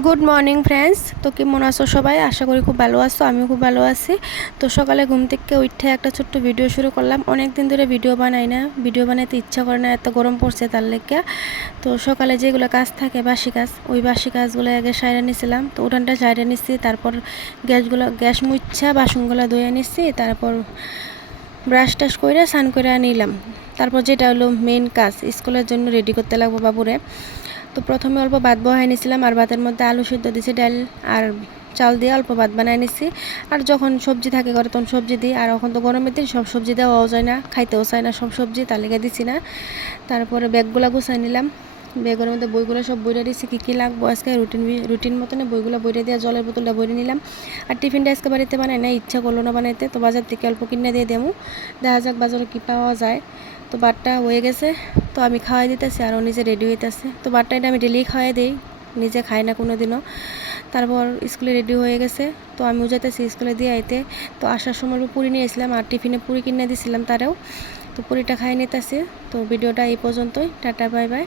Good morning friends. তো কেমন আছো সবাই? আশা করি খুব ভালো আছো, আমিও খুব ভালো আছি। তো সকালে ঘুম থেকে উঠে একটা ছোট্ট ভিডিও শুরু করলাম। অনেক দিন ধরে ভিডিও বানাই না, ভিডিও বানাইতে ইচ্ছা করে না, এত গরম পড়ছে তার লেগে। তো সকালে যেগুলো কাজ থাকে বাসি কাজ, ওই বাসি কাজগুলো আগে সাইরা নিছিলাম। তো উঠানটা সাইরা নিচ্ছি, তারপর গ্যাস মুচ্ছা বাসনগুলো ধুয়ে নিচ্ছি, তারপর ব্রাশ টাশ করে স্নান করে নিলাম। তারপর যেটা হলো মেইন কাজ, স্কুলের জন্য রেডি করতে লাগবো বাবুরে। তো প্রথমে অল্প ভাত বহাই নিয়েছিলাম, আর ভাতের মধ্যে আলু সিদ্ধ দিয়েছি, ডাল আর চাল দিয়ে অল্প ভাত বানাই নিচ্ছি। আর যখন সবজি থাকে ঘরে তখন সবজি দিই, আর এখন তো গরমের দিন সব সবজি দেওয়াও যায় না, খাইতেও চায় না সব সবজি, তার লেগে দিচ্ছি না। তারপরে ব্যাগগুলো গুছাই নিলাম, ব্যাগের মধ্যে বইগুলো সব বইরে দিচ্ছি, কী লাগবো আজকে রুটিন মতনে বইগুলো বইরে দিয়ে জলের বোতলটা বইরে নিলাম। আর টিফিনটা আজকে বাড়িতে বানাই না, ইচ্ছা করলো না বানাইতে, তো বাজার থেকে অল্প কিনে দিয়ে দেবো, দেখা যাক বাজারে কী পাওয়া যায়। তো বারটা হয়ে গেছে, তো আমি খাওয়াই দিতেছি আর ও নিজে রেডি হইতেছে। তো বারটা এটা আমি ডেলি খাওয়াই দিই, নিজে খাই না কোনো দিনও। তারপর স্কুলে রেডি হয়ে গেছে, তো আমিও যাইতেছি স্কুলে দিয়ে আইতে। তো আসার সময় পুরি নিয়ে এসেছিলাম, আর টিফিনে পুরি কিনে দিয়েছিলাম তারেও। তো পুরিটা খাই নিতেছি। তো ভিডিওটা এই পর্যন্তই, টাটা বাই বাই।